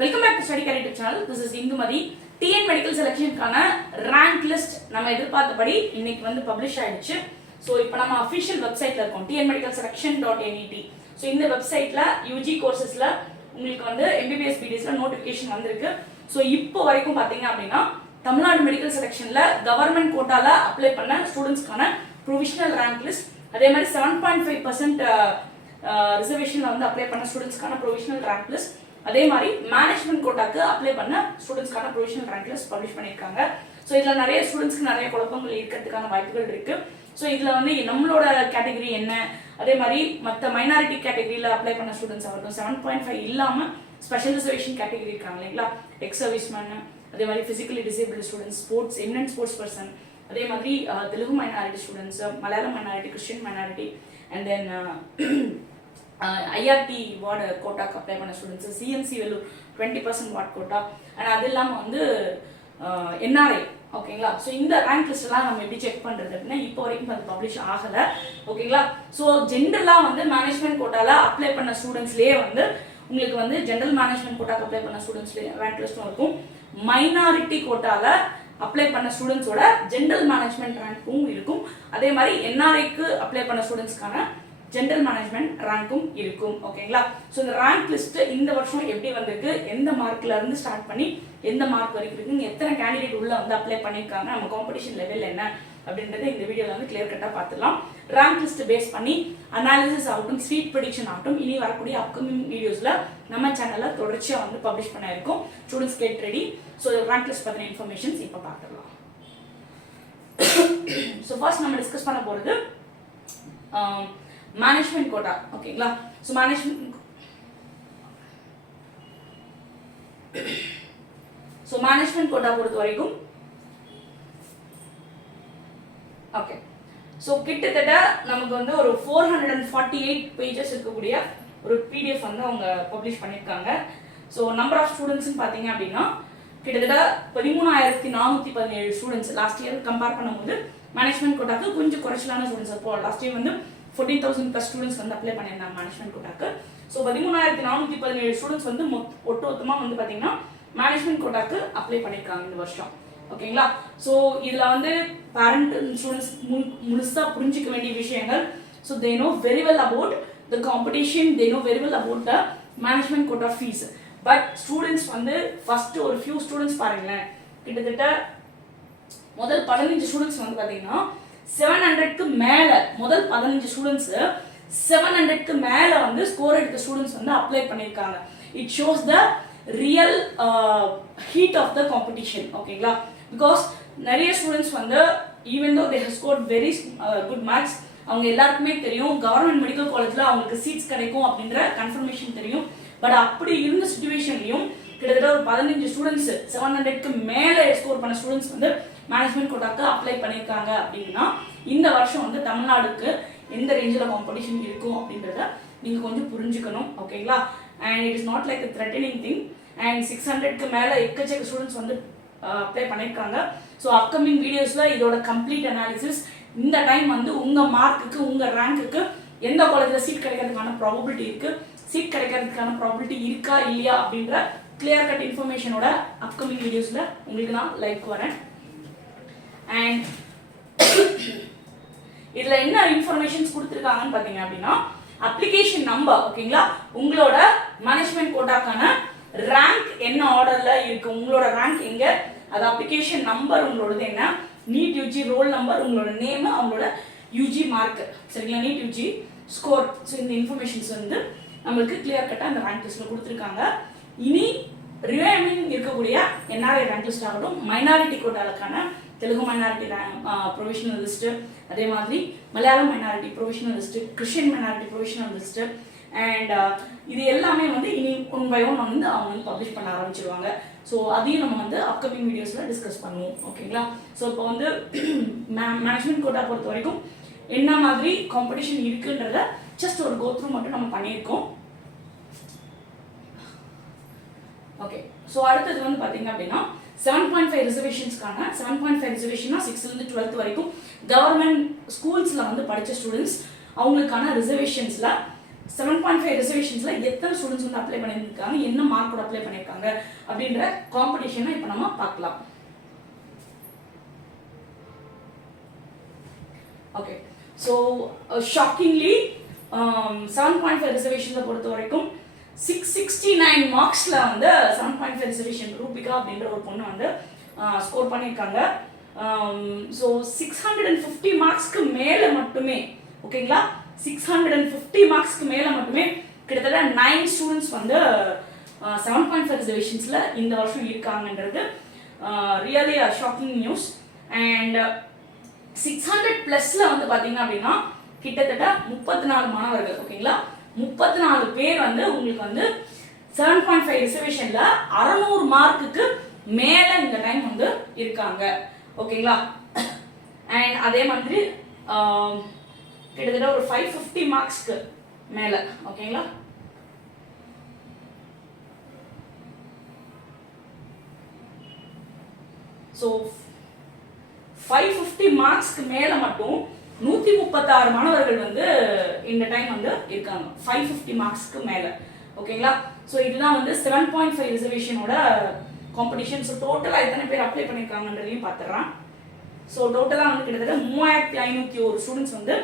Welcome back to study care YouTube channel. This is Indhumathi. TN medical செலெக்ஷனுக்கான rank list நம்ம எதிர்பார்த்தபடி இன்னைக்கு வந்து பப்ளிஷ் ஆயிடுச்சு. ஸோ இப்போ நம்ம அஃபிஷியல் வெப்சைட்ல இருக்கோம், tnmedicalselection.net. ஸோ இந்த வெப்சைட்ல யூஜி கோர்சஸ்ல உங்களுக்கு வந்து எம்பிபிஎஸ் பிடிஎஸ்ல நோட்டிஃபிகேஷன் வந்திருக்கு. ஸோ இப்போ வரைக்கும் பார்த்தீங்க அப்படின்னா தமிழ்நாடு மெடிக்கல் செலெக்ஷன்ல கவர்மெண்ட் கோட்டால அப்ளை பண்ண ஸ்டூடெண்ட்ஸ்க்கான ப்ரொவிஷனல் ரேங்க் லிஸ்ட், அதே மாதிரி 7.5% ரிசர்வேஷன்ல வந்து அப்ளை பண்ண ஸ்டூடெண்ட்ஸ்க்கான ப்ரொவிஷனல் ரேங்க் லிஸ்ட், அதே மாதிரி மேனேஜ்மெண்ட் கோட்டாக்கு அப்ளை பண்ண ஸ்டூடெண்ட்ஸ்க்கான ப்ரொவிஷனல் ரேங்க் லிஸ்ட் பப்ளிஷ் பண்ணியிருக்காங்க. ஸோ இதில் நிறைய ஸ்டூடெண்ட்ஸ்க்கு நிறைய குழப்பங்கள் இருக்கிறதுக்கான வாய்ப்புகள் இருக்கு. ஸோ இதில் வந்து நம்மளோட கேட்டகரி என்ன, அதே மாதிரி மற்ற மைனாரிட்டி கேட்டகரியில் அப்ளை பண்ண ஸ்டூடெண்ட்ஸ் ஆகட்டும், 7.5 இல்லாமல் ஸ்பெஷல் ரிசர்வேஷன் கேட்டகரி இருக்காங்க இல்லைங்களா, எக்ஸ் சர்வீஸ்மேன், அதே மாதிரி physically disable students, sports eminent sports person, அதே மாதிரி Telugu minority students, Malayalam minority, Christian minority, and then IRT ward கோட்டாக்கு அப்ளை பண்ண students, CMC Vellore 20% ward quota, and அது இல்லாமல் வந்து என்ஆர்ஐ. ஓகேங்களா. ஸோ இந்த ரேங்க் லிஸ்ட் எல்லாம் நம்ம எப்படி செக் பண்றது அப்படின்னா இப்போ வரைக்கும் அது பப்ளிஷ் ஆகலை. ஓகேங்களா. ஸோ ஜென்ரலாக வந்து மேனேஜ்மெண்ட் கோட்டால அப்ளை பண்ண ஸ்டூடெண்ட்ஸ்லேயே வந்து உங்களுக்கு வந்து ஜென்ரல் மேனேஜ்மெண்ட் கோட்டாக்கு அப்ளை பண்ண ஸ்டூடெண்ட்ஸ்லேயே ரேங்க் லிஸ்ட்டும் இருக்கும். மைனாரிட்டி கோட்டால அப்ளை பண்ண ஸ்டூடெண்ட்ஸோட ஜென்ரல் மேனேஜ்மெண்ட் ரேங்க்கும் இருக்கும். அதே மாதிரி என்ஆர்ஐக்கு அப்ளை பண்ண ஸ்டூடெண்ட்ஸ்க்கான ஜென்ரல் மேனேஜ்மெண்ட் ரேங்க்கும் இருக்கும். ஓகேங்களா. ஸோ இந்த ரேங்க் லிஸ்ட் இந்த வருஷம் எப்படி வந்திருக்கு, எந்த மார்க்ல இருந்து ஸ்டார்ட் பண்ணி எந்த மார்க் வரைக்கும் இருக்கு, எத்தனை கேண்டிடேட் உள்ள வந்து அப்ளை பண்ணியிருக்காங்க, நம்ம காம்படிஷன் லெவல் என்ன அப்படின்றத இந்த வீடியோல வந்து கிளியர் கட்டா பார்த்துலாம். ரேங்க் லிஸ்ட் பேஸ் பண்ணி அனாலிசிஸ் ஆகட்டும், ஸ்வீட் ப்ரெடிக்ஷன் ஆகட்டும், இனி வரக்கூடிய அப்கமிங் வீடியோஸ்ல நம்ம சேனல்ல தொடர்ச்சியா வந்து பப்ளிஷ் பண்ண இருக்கும். Students get ready. So rank list பத்தின இன்ஃபர்மேஷன்ஸ் இப்போ பார்த்துடலாம். ஸோ ஃபர்ஸ்ட் நம்ம டிஸ்கஸ் பண்ண போறது மேனேஜ்மெண்ட் கோட்டா. ஓகேங்களா. ஸோ மேனேஜ்மெண்ட் கோட்டா பொறுத்த வரைக்கும் ஓகே. ஸோ கிட்டத்தட்ட நமக்கு வந்து ஒரு 448 பேஜஸ் இருக்கக்கூடிய ஒரு பிடிஎஃப் வந்து அவங்க பப்ளிஷ் பண்ணியிருக்காங்க. ஸோ நம்பர் ஆஃப் ஸ்டூடெண்ட்ஸ்ன்னு பார்த்தீங்க அப்படின்னா கிட்டத்தட்ட 13,417 ஸ்டூடெண்ட்ஸ் லாஸ்ட் இயர் கம்பேர் பண்ணும்போது மேனேஜ்மெண்ட் கோட்டாக்கு கொஞ்சம் குறைச்சலான ஸ்டூடெண்ட்ஸ். அப்போ லாஸ்ட் இயர் வந்து 14,000 + ஸ்டூடெண்ட்ஸ் வந்து அப்ளை பண்ணியிருந்தாங்க மேனேஜ்மெண்ட் கோட்டாக்கு. ஸோ 13,417 ஸ்டூடெண்ட்ஸ் வந்து ஒட்டுமொத்தமாக வந்து பார்த்தீங்கன்னா மேனேஜ்மெண்ட் கோட்டாக்கு அப்ளை பண்ணியிருக்காங்க இந்த வருஷம். ஓகேங்களா. ஸோ இதில் வந்து பேரண்ட் ஸ்டூடெண்ட்ஸ் முழுசாக புரிஞ்சிக்க வேண்டிய விஷயங்கள். So they know very well about the competition, they know very well about the management quota fees. But students வந்து ஃபர்ஸ்ட் ஒரு ஃபியூ ஸ்டூடெண்ட்ஸ் பாருங்களேன், கிட்டத்தட்ட முதல் 15 ஸ்டூடெண்ட்ஸ் வந்து பார்த்தீங்கன்னா 700க்கு மேல, முதல் 15 ஸ்டூடெண்ட்ஸ் 700க்கு மேல வந்து ஸ்கோர் எடுத்த ஸ்டூடெண்ட்ஸ் வந்து அப்ளை பண்ணியிருக்காங்க. It shows the real heat of the competition. ஓகேங்களா. பிகாஸ் நிறைய ஸ்டூடெண்ட்ஸ் வந்து even though they have scored very good marks, அவங்க எல்லாருக்குமே தெரியும் கவர்மெண்ட் மெடிக்கல் காலேஜ்ல அவங்களுக்கு சீட்ஸ் கிடைக்கும் அப்படின்ற கன்ஃபர்மேஷன் தெரியும். பட் அப்படி இருந்த சிச்சுவேஷன்லையும் கிட்டத்தட்ட ஒரு 15 ஸ்டூடெண்ட்ஸ் 700க்கு மேல ஸ்கோர் பண்ண ஸ்டூடெண்ட்ஸ் வந்து மேனேஜ்மெண்ட் கோட்டாக்கு அப்ளை பண்ணியிருக்காங்க. அப்படின்னா இந்த வருஷம் வந்து தமிழ்நாடுக்கு எந்த ரேஞ்சில் காம்படிஷன் இருக்கும் அப்படின்றத நீங்க கொஞ்சம் புரிஞ்சுக்கணும். ஓகேங்களா. And it is not like a threatening thing. And 600க்கு மேல எக்கச்சக்க ஸ்டூடெண்ட்ஸ் வந்து அப்ளை பண்ணியிருக்காங்க. ஸோ அப்கமிங் வீடியோஸ்ல இதோட கம்ப்ளீட் அனாலிசிஸ், இந்த டைம் வந்து உங்க மார்க்குக்கு உங்க ரேங்க்குக்கு எந்த காலேஜ்ல சீட் கிடைக்கிறதுக்கான ப்ராபபிலிட்டி இருக்கு, சீட் கிடைக்கிறதுக்கான ப்ராபபிலிட்டி இருக்கா இல்லையா அப்படின்ற கிளியர் கட் இன்ஃபர்மேஷனோட அப்கமிங் வீடியோஸ்ல உங்களுக்கு நான் லைக் வரேன். அண்ட் இதுல என்ன இன்ஃபர்மேஷன்ஸ் கொடுத்துருக்காங்கன்னு பாத்தீங்க அப்படின்னா அப்ளிகேஷன் நம்பர். ஓகேங்களா. உங்களோட மேனேஜ்மெண்ட் கோட்டாக்கான ரேங்க் என்ன ஆர்டர்ல இருக்கு, உங்களோட ரேங்க் எங்க, அது அப்ளிகேஷன் நம்பர் உங்களோடது என்ன, நீட் யூஜி ரோல் நம்பர், உங்களோட நேம், அவங்களோட யூஜி மார்க், சரிங்களா, நீட் யூஜி ஸ்கோர். ஸோ இந்த இன்ஃபர்மேஷன்ஸ் வந்து நம்மளுக்கு கிளியர் கட்டா அந்த ரேங்க் லிஸ்ட்ல கொடுத்துருக்காங்க. இனி ரிமைனிங் இருக்கக்கூடிய என்ஆர்ஐ ரேங்க் லிஸ்ட் ஆகட்டும், மைனாரிட்டி கோட்டாலுக்கான தெலுங்கு மைனாரிட்டி ப்ரொவிஷனல் லிஸ்ட், அதே மாதிரி Malayalam minority provisional list, Christian minority provisional list, and இது எல்லாமே வந்து இனி ஒன் பை ஒன் வந்து அவங்க வந்து பப்ளிஷ் பண்ண ஆரம்பிச்சிருவாங்க. ஸோ அதையும் நம்ம வந்து அப்கமிங் வீடியோஸ்ல டிஸ்கஸ் பண்ணுவோம். ஓகேங்களா. ஸோ இப்போ வந்து மேனேஜ்மெண்ட் கோட்டா பொறுத்த வரைக்கும் என்ன மாதிரி காம்படிஷன் இருக்குன்றத ஜஸ்ட் ஒரு கோ த்ரூ மட்டும் நம்ம பண்ணியிருக்கோம். ஓகே. ஸோ அடுத்தது வந்து பார்த்தீங்க அப்படின்னா 7.5 ரிசர்வேஷன்ஸ்க்கான 7.5 ரிசர்வேஷன்னா 6th to 12th வரைக்கும் கவர்மெண்ட் ஸ்கூல்ஸ்ல வந்து படித்த ஸ்டூடெண்ட்ஸ் அவங்களுக்கான ரிசர்வேஷன்ஸ்ல 7.5 ரிசர்வேஷன்ஸ்ல எத்தனை ஸ்டூடெண்ட்ஸ் வந்து அப்ளை பண்ணியிருக்காங்க, என்ன மார்க்கோட அப்ளை பண்ணியிருக்காங்க அப்படின்ற காம்படிஷனை இப்போ நம்ம பார்க்கலாம். ஓகே, ஸோ ஷாக்கிங்லி 7.5 ரிசர்வேஷன்ஸை பொறுத்த வரைக்கும் 669 மார்க்ஸில் வந்து 7.5 ரிசர்வேஷன் ரூபிகா அப்படின்ற ஒரு பொண்ணு வந்து ஸ்கோர் பண்ணியிருக்காங்க. ஸோ 650 மார்க்ஸ்க்கு மேலே மட்டுமே, ஓகேங்களா, 650 மார்க்ஸ்க்கு மேலே மட்டுமே கிட்டத்தட்ட 9 ஸ்டூடெண்ட்ஸ் வந்து 7.5 ரிசர்வேஷன்ஸில் இந்த வருஷம் இருக்காங்கன்றது ரியலி ஷாக்கிங் நியூஸ். அண்ட் 600+ வந்து பார்த்தீங்க அப்படின்னா கிட்டத்தட்ட 34 மாணவர்கள், ஓகேங்களா, 34 பேர் வந்து உங்களுக்கு வந்து 7.5 ரிசர்வேஷன்ல 600 மார்க்குக்கு மேல இந்த டைம் வந்து இருக்காங்க, ஓகேங்களா. அண்ட் அதே மாதிரி கிட்டத்தட்ட ஒரு 550 மார்க்ஸ்க்கு மேல, ஓகேங்களா. ஸோ 550 மார்க்ஸ்க்கு மேல மட்டும் 136 மாணவர்கள் வந்து இந்த டைம் வந்து இருக்காங்க, 550 மார்க்ஸ்க்கு மேல, ஓகேங்களா. ஸோ இதுதான் வந்து 7.5 ரிசர்வேஷனோட காம்படிஷன். ஸோ டோட்டலாக எத்தனை பேர் அப்ளை பண்ணியிருக்காங்கன்றதையும் பார்த்துடுறான். ஸோ டோட்டலாக வந்து கிட்டத்தட்ட 3501 ஸ்டூடெண்ட்ஸ் வந்து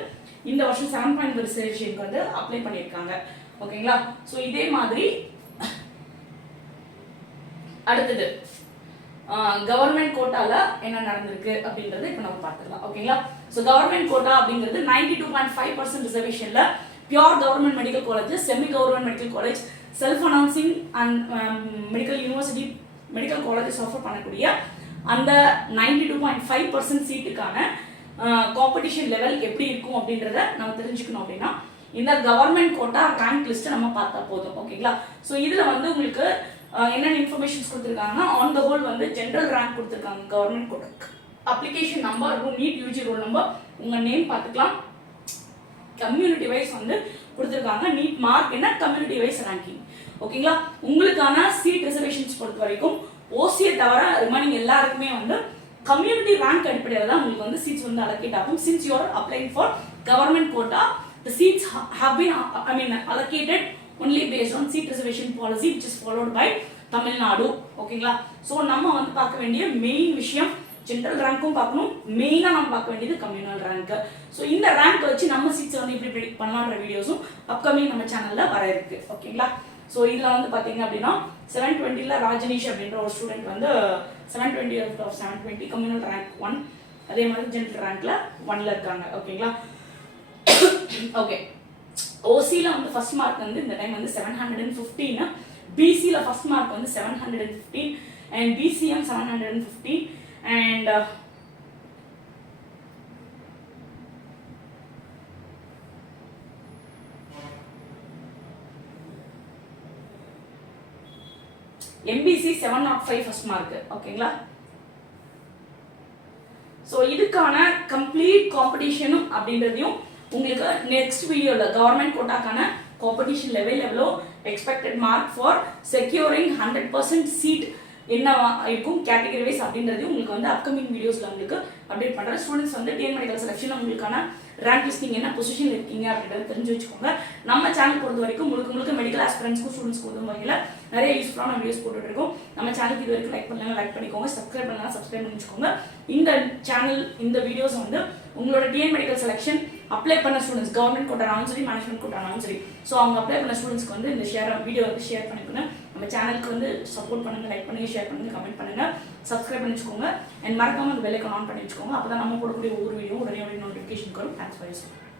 இந்த வருஷம் 7.5 ரிசர்வேஷனுக்கு வந்து அப்ளை பண்ணியிருக்காங்க, ஓகேங்களா. ஸோ இதே மாதிரி அடுத்தது கவர்மெண்ட் கோட்டால என்ன நடந்திருக்கு அப்படின்றது இப்போ நம்ம பார்த்துக்கலாம், ஓகேங்களா. ஸோ கவர்மெண்ட் கோட்டா அப்படிங்கிறது 92.5% ரிசர்வேஷன்ல pure government medical college, semi government medical college, self financing and medical university medical colleges offer பண்ணக்கூடிய அந்த 92.5% சீட்டுக்கான காம்படிஷன் லெவல் எப்படி இருக்கும் அப்படின்றத நம்ம தெரிஞ்சுக்கணும். அப்படின்னா இந்த கவர்மெண்ட் கோட்டா ரேங்க் லிஸ்ட் நம்ம பார்த்தா போதும், ஓகேங்களா. ஸோ இதுல வந்து உங்களுக்கு என்னென்ன இன்ஃபர்மேஷன்ஸ் கொடுத்துருக்காங்கன்னா, ஆன் த ஹோல் வந்து ஜென்ரல் ரேங்க் கொடுத்துருக்காங்க கவர்மெண்ட் கோட்டாக்கு, application number, NEET UG roll number, உங்க நேம் பார்த்துக்கலாம், கம்யூனிட்டி வைஸ் வந்து கொடுத்துருக்காங்க, நீட் மார்க் என்ன, கம்யூனிட்டி வைஸ் ரேங்கிங், ஓகேங்களா. உங்களுக்கான சீட் ரிசர்வேஷன்ஸ் பொறுத்த வரைக்கும் ஓசியை தவிர ரிமைனிங் எல்லாருக்குமே வந்து கம்யூனிட்டி ரேங்க் அடிப்படையில் தான் உங்களுக்கு வந்து சீட்ஸ் வந்து அலோகேட் ஆகும். Since you are applying for government quota, the seats have been allocated only based on seat reservation policy which is followed by Tamil Nadu, ஓகேங்களா. ஸோ நம்ம வந்து பார்க்க வேண்டிய மெயின் விஷயம் ஜென்ரல் ரேங்க்கும் பார்க்கணும், மெயினாக நம்ம பார்க்க வேண்டியது கம்யூனல் ரேங்க். ஸோ இந்த ரேங்க் வச்சு நம்ம சீட்ஸை வந்து இப்படி ப்ரெடிக்ட் பண்ணலான்ற வீடியோஸும் அப்கமிங் நம்ம சேனலில் வர இருக்கு, ஓகேங்களா. ஸோ இதில் வந்து பார்த்தீங்க அப்படின்னா 720ல் ராஜனீஷ் அப்படின்ற ஒரு ஸ்டூடெண்ட் வந்து 720 out of 720 கம்யூனல் ரேங்க் 1, அதே மாதிரி ஜென்ரல் ரேங்க்ல 1ல இருக்காங்க, ஓகேங்களா. ஓகே, ஓசில வந்து ஃபர்ஸ்ட் மார்க் வந்து இந்த டைம் வந்து 715, பிசில ஃபர்ஸ்ட் மார்க் வந்து 715 and BCM 715 and MBC 705 first mark, ஓகேங்களா. ஸோ இதுக்கான கம்ப்ளீட் காம்படிஷனும் அப்படின்றதையும் உங்களுக்கு நெக்ஸ்ட் வீடியோவில் கவர்மெண்ட் கோட்டாக்கான காம்படிஷன் லெவல் எவ்வளோ, expected mark for securing 100% seat என்ன இருக்கும் கேட்டகரி வைஸ் அப்படின்றதையும் உங்களுக்கு வந்து அப்கமிங் வீடியோஸில் உங்களுக்கு அப்டேட் பண்ணுறேன். ஸ்டூடெண்ட்ஸ் வந்து டிஎன் மெடிக்கல் செலெக்ஷன் உங்களுக்கான ரேங்க் லிஸ்ட் நீங்கள் என்ன பொசிஷனில் இருக்கீங்க அப்படின்றத தெரிஞ்சு வச்சுக்கோங்க. நம்ம சேனல் பொறுத்த வரைக்கும் முழுக்க மெடிக்கல் ஆஸ்பிரண்ட்ஸ்க்கும் ஸ்டூடெண்ட்ஸ்க்கு உதவும் வகையில் நிறைய யூஸ்ஃபுல்லான வீடியோஸ் போட்டுட்டு இருக்கோம். நம்ம சேனலுக்கு இது வரைக்கும் லைக் பண்ணலாம், லைக் பண்ணிக்கோங்க, சப்ஸ்கிரைப் பண்ணலாம், சப்ஸ்கிரைப் பண்ணிக்கோங்க. இந்த சேனல் இந்த வீடியோஸ் வந்து உங்களோட டிஎன் மெடிக்கல் செலெக்ஷன் அப்ளை பண்ண ஸ்டூடெண்ட்ஸ் கவர்மெண்ட் கோட்டானாலும் சரி, மேனேஜ்மெண்ட் கோட்டானாலும் சரி, ஸோ அவங்க அப்ளை பண்ண ஸ்டூடெண்ட்ஸ்க்கு வந்து இந்த வீடியோ வந்து ஷேர் பண்ணிக்கோங்க. நம்ம சேனலுக்கு வந்து சப்போர்ட் பண்ணுங்க, லைக் பண்ணுங்க, ஷேர் பண்ணுங்க, கமெண்ட் பண்ணுங்க, சப்ஸ்கிரைப் பண்ணி வச்சுக்கோங்க. அண்ட் மறக்காம அந்த பெல் ஐகான் ஆன் பண்ணி வச்சுக்கோங்க. அப்போ தான் நம்ம போடக்கூடிய ஒவ்வொரு வீடியோ உடனே நோட்டிஃபிகேஷன் வரும். Thanks for you.